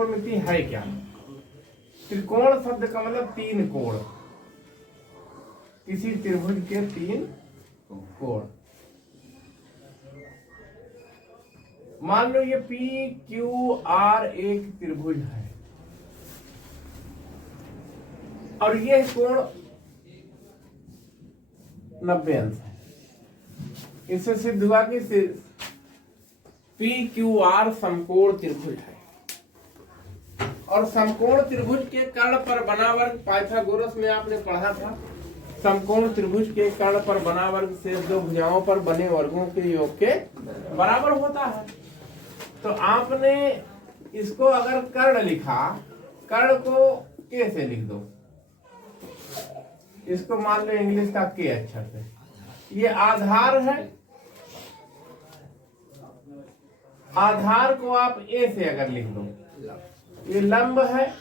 त्रिकोणमिति है क्या? त्रिकोण शब्द का मतलब तीन कोण, किसी त्रिभुज के तीन कोण। मान लो ये पी क्यू आर एक त्रिभुज है और ये कोण 90 अंश है। इससे सिद्ध हुआ कि पी क्यू आर समकोण त्रिभुज है और समकोण त्रिभुज के कर्ण पर बना वर्ग पाइथागोरस में आपने पढ़ा था। समकोण त्रिभुज के कर्ण पर बना वर्ग से दो भुजाओं पर बने वर्गों के योग के बराबर होता है। तो आपने इसको अगर कर्ण लिखा, कर्ण को के से लिख दो, इसको मान लो इंग्लिश का के अक्षर से। ये आधार है, आधार को आप ए से अगर लिख दो, ये लंब है,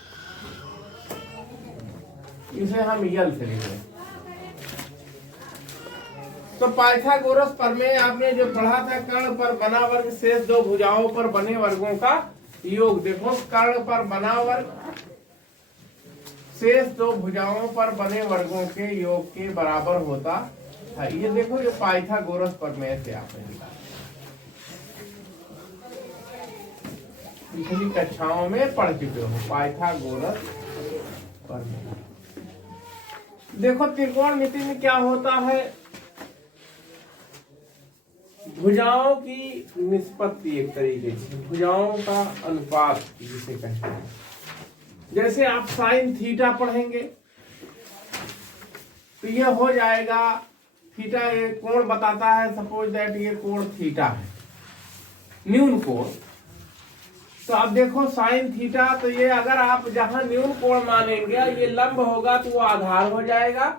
इसे हम यल से लिख दें। तो पाइथागोरस प्रमेय आपने जो पढ़ा था, कर्ण पर बना वर्ग शेष दो भुजाओं पर बने वर्गों का योग। देखो कर्ण पर बना वर्ग शेष दो भुजाओं पर बने वर्गों के योग के बराबर होता है। ये देखो ये पाइथागोरस प्रमेय से आपने लिखा, पिछली कक्षाओं में पढ़ चुके हो पाइथागोरस प्रमेय। देखो त्रिकोणमिति में क्या होता है, भुजाओं की निष्पत्ति, एक तरीके से भुजाओं का अनुपात जिसे कहते हैं। जैसे आप साइन थीटा पढ़ेंगे तो यह हो जाएगा, थीटा ये कोण बताता है, सपोज दैट ये कोण थीटा है, न्यून कोण। तो अब देखो साइन थीटा, तो ये अगर आप जहां न्यून कोण मानेंगे, ये लंब होगा तो वो आधार हो जाएगा,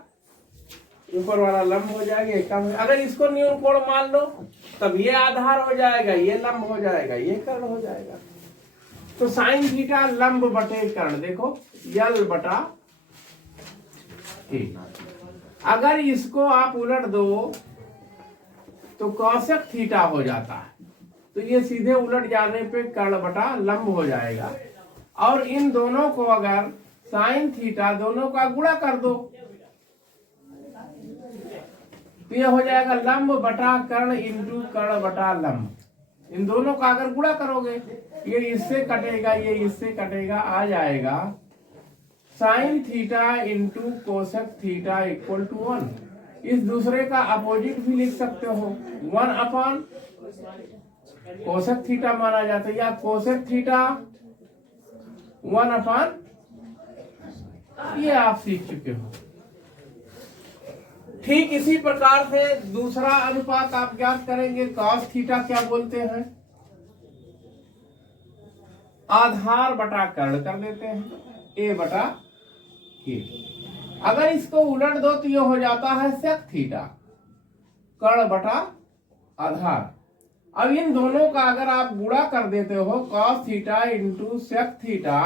ऊपर वाला लंब हो जाएगा, एक कम। अगर इसको न्यून कोण मान लो तब ये आधार हो जाएगा, ये लंब हो जाएगा, ये कर्ण हो जाएगा। तो साइन थीटा लंब बटे कर्ण, देखो यल बटा ए। अगर इसको आप उलट दो तो कौशक थीटा हो जाता है, तो ये सीधे उलट जाने पे कर्ण बटा लंब हो जाएगा। और इन दोनों को अगर साइन थीटा दोनों का गुणा कर दो तो ये हो जाएगा लंब बटा कर्ण इंटू कर्ण बटा लंब। इन दोनों का अगर गुणा करोगे, ये इससे कटेगा, ये इससे कटेगा, आ जाएगा sine theta into cosec theta equal to 1। इस दूसरे का अपोजिट भी लिख सकते हो, 1 अपॉन कोसेक थीटा माना जाता है, या कोसेक थीटा 1 अपॉन, ये आप सीख चुके हो। ठीक इसी प्रकार से दूसरा अनुपात आप ज्ञात करेंगे, कॉस थीटा क्या बोलते हैं, आधार बटा कर्ण कर देते हैं, ए बटा के। अगर इसको उलट दो तो ये हो जाता है सेक थीटा, कर्ण बटा आधार। अब इन दोनों का अगर आप गुणा कर देते हो, cos theta into sec theta,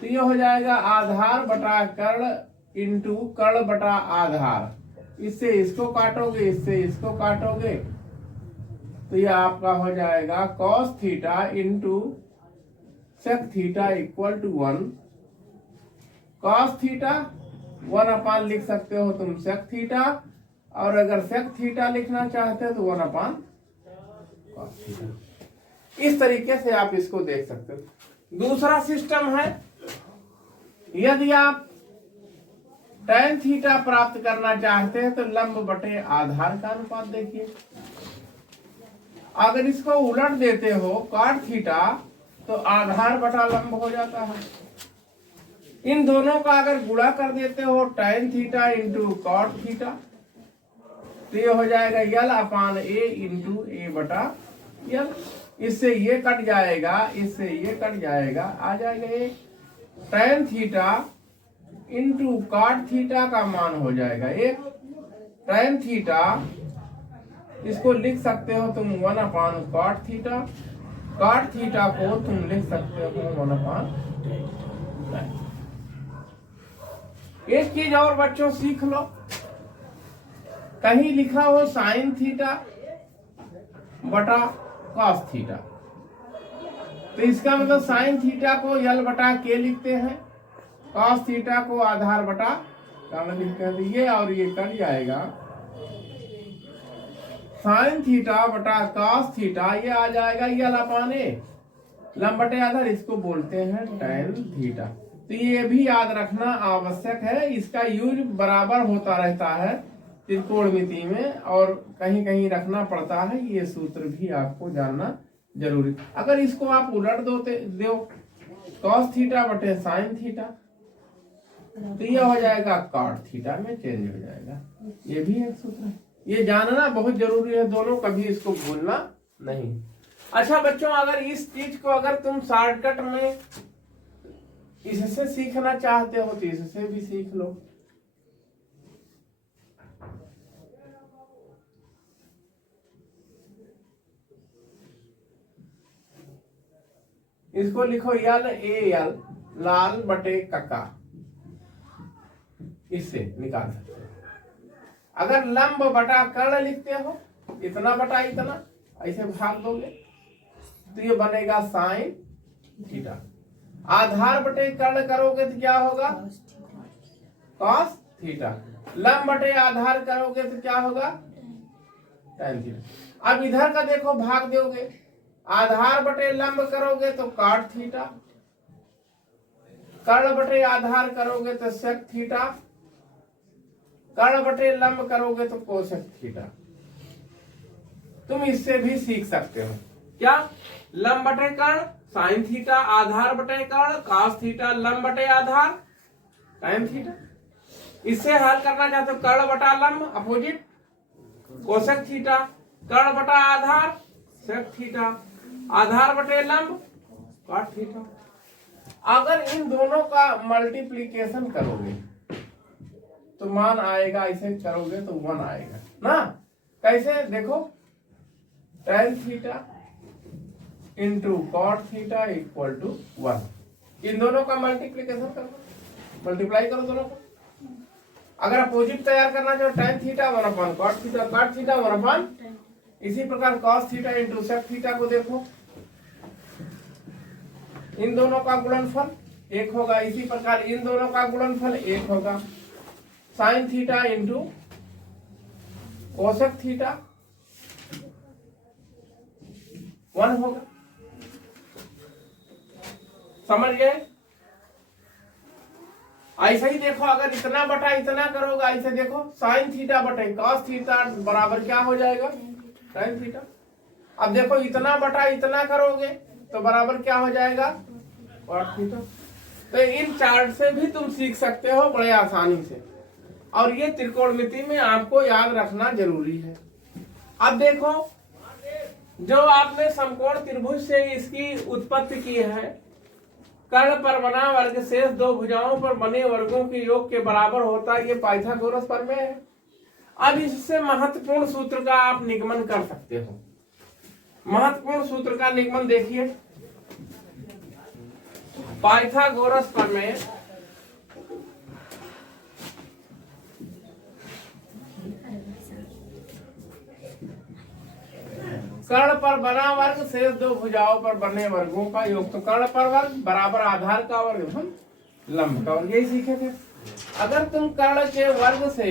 तो ये हो जाएगा आधार बटा कर्ण इंटू कर्ण बटा आधार। इससे इसको काटोगे, इससे इसको काटोगे, तो ये आपका हो जाएगा cos theta into sec theta equal to 1। Cos theta 1 upon लिख सकते हो तुम सेक थीटा, और अगर सेक थीटा लिखना चाहते हो तो 1 अपान कॉस थीटा। इस तरीके से आप इसको देख सकते हो। दूसरा सिस्टम है, यदि आप tan थीटा प्राप्त करना चाहते हैं तो लंब बटे आधार का अनुपात देखिए। अगर इसको उलट देते हो cot थीटा, तो आधार बटा लंब हो जाता है। इन दोनों का अगर गुणा कर देते हो tan theta into cot theta, तो ये हो जाएगा यल अपान ए इंटू ए बटा यल। इससे ये कट जाएगा, इससे ये कट जाएगा, आ जाएगा ये tan theta into cot theta का मान हो जाएगा एक। tan थीटा इसको लिख सकते हो तुम 1 अपान कॉट थीटा, कॉट थीटा को तुम लिख सकते हो 1 अपान। एक चीज और बच्चों सीख लो, कहीं लिखा हो साइन थीटा बटा कॉस थीटा, तो इसका मतलब साइन थीटा को यल बटा के लिखते हैं, कॉस थीटा को आधार बटा कर्ण लिखते हैं। तो ये और ये कट जाएगा, साइन थीटा बटा कॉस थीटा, ये आ जाएगा यल अपान ए, लंब बटे आधार, इसको बोलते हैं टैन थीटा। तो ये भी याद रखना आवश्यक है, इसका यूज बराबर होता रहता है त्रिकोणमिति में और कहीं कहीं रखना पड़ता है, ये सूत्र भी आपको जानना जरूरी। अगर इसको आप उलट दो कॉस थीटा बटे साइन थीटा, तो ये हो जाएगा कॉट थीटा में चेंज हो जाएगा। ये भी एक सूत्र है, ये जानना बहुत जरूरी है दोनों, कभी इसको भूलना नहीं। अच्छा बच्चों, अगर इस चीज को अगर तुम शॉर्टकट में इससे सीखना चाहते हो तो इससे भी सीख लो। इसको लिखो यल ए यल, लाल बटे कका, इससे निकाल सकते हो। अगर लंब बटा कर्ण लिखते हो, इतना बटा इतना, ऐसे भाग दोगे तो ये बनेगा साइन थीटा। आधार बटे कर्ण करोगे तो क्या होगा, कॉस थीटा। लंब बटे आधार करोगे तो क्या होगा, टैन थीटा। अब इधर का देखो, भाग दोगे, आधार बटे लंब करोगे तो कॉट थीटा, कर्ण बटे आधार करोगे तो सेक थीटा, कर्ण बटे लंब करोगे तो कोसेक थीटा। तुम इससे भी सीख सकते हो क्या, लंब बटे कर्ण साइन थीटा, आधार बटे कर्ण कॉस थीटा, लंब बटे आधार टैन थीटा। इससे हल करना चाहते हो, कर्ण बटा लंब अपोजिट कोसेक थीटा, कर्ण बटा आधार सेक थीटा, आधार बटे लंब कॉट थीटा। अगर इन दोनों का मल्टीप्लीकेशन करोगे तो मान आएगा, ऐसे करोगे तो 1 आएगा ना। कैसे देखो, tan theta into cot theta equal to 1। इन दोनों का मल्टीप्लीकेशन करो, मल्टीप्लाई करो दोनों को। अगर अपोजिट तैयार करना चाहो, tan theta 1 upon cot theta, cot theta 1 upon, इसी प्रकार cos theta into sec theta को देखो, इन दोनों का गुणनफल 1 होगा, इसी प्रकार इन दोनों का गुणनफल 1 होगा। Sign theta into cosec theta 1 होगा। समझ गए? ऐसा ही देखो, अगर इतना बटा इतना करोगे, ऐसे देखो साइन थीटा बटे कॉस थीटा बराबर क्या हो जाएगा, टैन थीटा। अब देखो इतना बटा इतना करोगे तो बराबर क्या हो जाएगा, कॉट थीटा। तो इन चार्ट से भी तुम सीख सकते हो बड़े आसानी से, और ये त्रिकोणमिति में आपको याद रखना जरूरी है। अब देखो, जो आपने समकोण त्रिभुज से इसकी उत्पत्ति की है, कर्ण पर बना वर्ग शेष दो भुजाओं पर बने वर्गों के योग के बराबर होता है, ये पाइथागोरस प्रमेय है। अब इससे महत्वपूर्ण सूत्र का आप निगमन कर सकते हो। महत्वपूर्ण सूत्र का निगमन देखिए, पाइथागोरस प्रमेय कर्ण पर बना वर्ग शेष दो भुजाओं पर बने वर्गों का योग। तो कर्ण पर वर्ग बराबर आधार का वर्ग हम लंब का वर्ग, यही सीखे थे। अगर तुम कर्ण के वर्ग से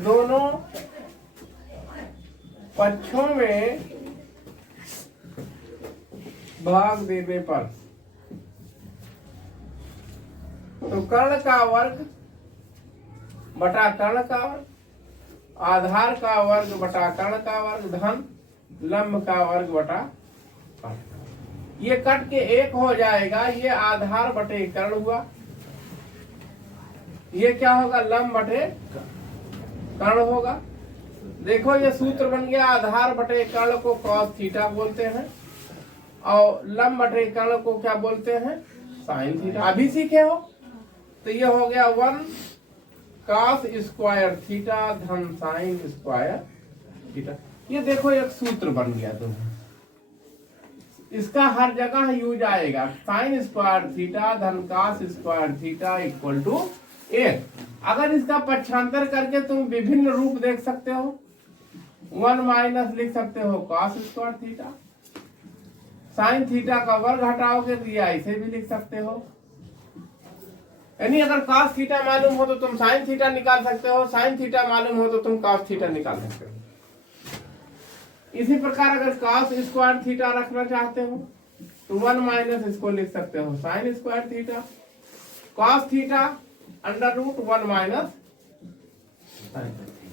दोनों पक्षों में भाग देने पर, तो कर्ण का वर्ग बटा कर्ण का वर्ग, आधार का वर्ग बटा कर्ण का वर्ग धन लंब का वर्ग बटा कर्ण। ये कट के 1 हो जाएगा, ये आधार बटे कर्ण हुआ, ये क्या होगा, लंब बटे कर्ण होगा। देखो ये सूत्र बन गया, आधार बटे कर्ण को कॉस थीटा बोलते हैं और लंब बटे कर्ण को क्या बोलते हैं, साइन थीटा। अभी सीखे हो। तो ये हो गया 1 कॉस स्क्वायर थीटा धन साइन स्क्वायर थीटा। ये देखो एक सूत्र बन गया। तो इसका हर जगह यूज आएगा, साइन स्क्वायर थीटा धन cos square theta equal to 1। अगर इसका पक्षांतर करके तुम विभिन्न रूप देख सकते हो, 1 माइनस लिख सकते हो cos square theta, sine theta का वर्ग हटाओगे तो ये ऐसे भी लिख सकते हो। यानी अगर cos थीटा मालूम हो तो तुम साइन थीटा निकाल सकते हो, साइन थीटा मालूम हो तो तुम cos थीटा निकाल सकते हो। इसी प्रकार अगर cos स्क्वायर थीटा रखना चाहते हो तो 1 माइनस इसको लिख सकते हो sine square theta, cos theta under root 1 minus.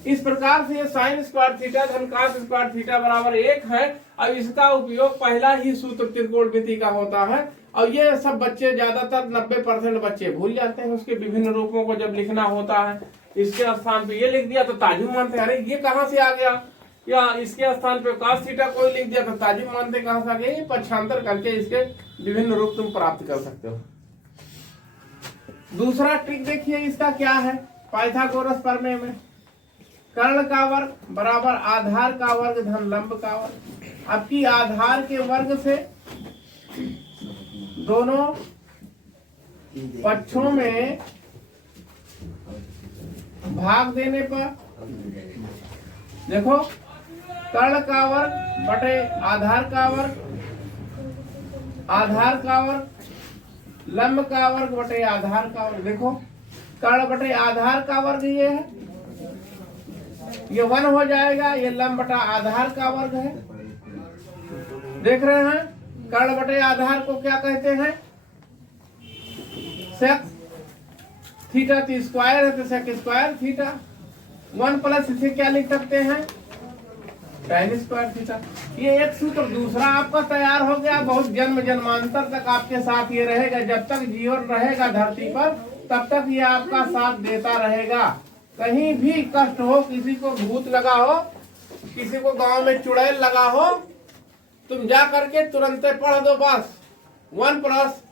इस प्रकार से साइन स्क्वायर थीटा धन cos स्क्वायर थीटा बराबर 1 है। अब इसका उपयोग पहला ही सूत्र त्रिकोणमिति का होता है, और ये सब बच्चे ज्यादातर 90% बच्चे भूल जाते हैं। उसके विभिन्न रूपों को जब लिखना होता है, इसके स्थान पे ये लिख दिया तो ताजुब मानते हैं, अरे ये कहाँ से आ गया, या इसके स्थान पे cos थीटा कोई लिख दिया तो ताजुब मानते कहाँ से आ गया। ये पक्षांतर करके इसके विभिन्न रूप तुम प्राप्त कर सकते हो। दूसरा ट्रिक देखिए इसका क्या है, पाइथागोरस प्रमेय में कर्ण का वर्ग बराबर आधार का वर्ग धन लंब का वर्ग। आपकी आधार के वर्ग से दोनों पक्षों में भाग देने पर देखो कर्ण का वर्ग बटे आधार का वर्ग, आधार का वर्ग लंब का वर्ग बटे आधार का वर्ग। देखो कर्ण बटे आधार का वर्ग ये है, ये 1 हो जाएगा, ये लंब बटा आधार का वर्ग है। देख रहे हैं कर्ण बटे आधार को क्या कहते हैं, सेक थीटा तो स्क्वायर है तो सेक स्क्वायर थीटा। 1 प्लस इसे क्या लिख सकते हैं tan स्क्वायर थीटा। ये एक सूत्र दूसरा आपका तैयार हो गया, बहुत जन्म जन्मांतर तक आपके साथ ये रहेगा। जब तक जीवन रहेगा धरती पर तब तक ये आपका साथ देता रहेगा। कहीं भी कष्ट हो, किसी को भूत लगा हो, किसी को गांव में चुड़ैल लगा हो, तुम जा करके तुरंत पढ़ दो बस 1 plus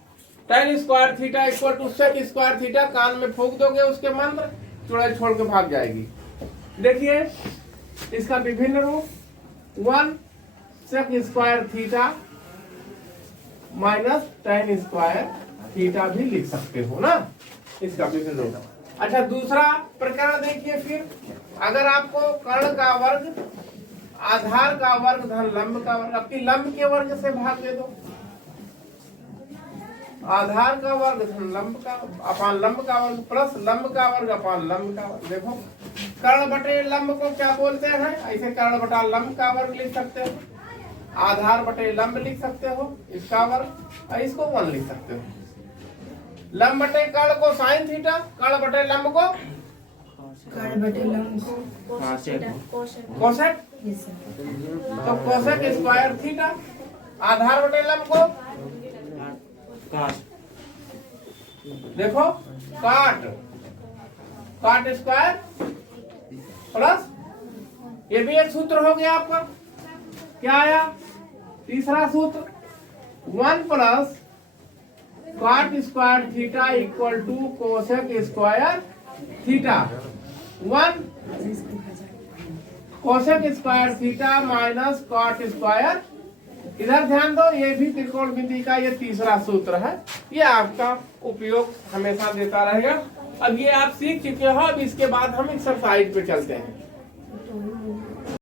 tan square theta equal to sec square theta, कान में फूंक दोगे उसके मंत्र, चुड़ैल छोड़ के भाग जाएगी। देखिए इसका विभिन्न रूप 1 sec square theta minus tan square theta भी लिख सकते हो ना, इसका विभिन्न रूप। अच्छा दूसरा प्रकरण देखिए फिर, अगर आपको कर्ण का वर्ग आधार का वर्ग धन लंब का वर्ग, आपकी लंब के वर्ग से भाग दे दो, आधार का वर्ग धन लंब का अपान लंब का वर्ग प्लस लंब का वर्ग अपान लंब का वर्ग। देखो कर्ण बटे लंब को क्या बोलते हैं, ऐसे कर्ण बटा लंब का वर्ग लिख सकते हो, आधार बटे लंब लिख सकते हो इसका वर्ग, और इसको 1 लिख सकते हो। लंब बटे कर्ण को साइन थीटा, कर्ण बटे लंब को कर्ण बटे लंब को कोसेक, तो कोसेक स्क्वायर थीटा। आधार बटे लंब को देखो काट, काट स्क्वायर प्लस, ये भी एक सूत्र हो गया आपका। क्या आया तीसरा सूत्र, 1 plus cot square theta equal to cosec square theta. 1 cosec square theta minus cot square. इधर ध्यान दो, ये भी त्रिकोणमिति का ये तीसरा सूत्र है, ये आपका उपयोग हमेशा देता रहेगा। अब ये आप सीख चुके हो, अब इसके बाद हम एक्सरसाइज पे चलते हैं।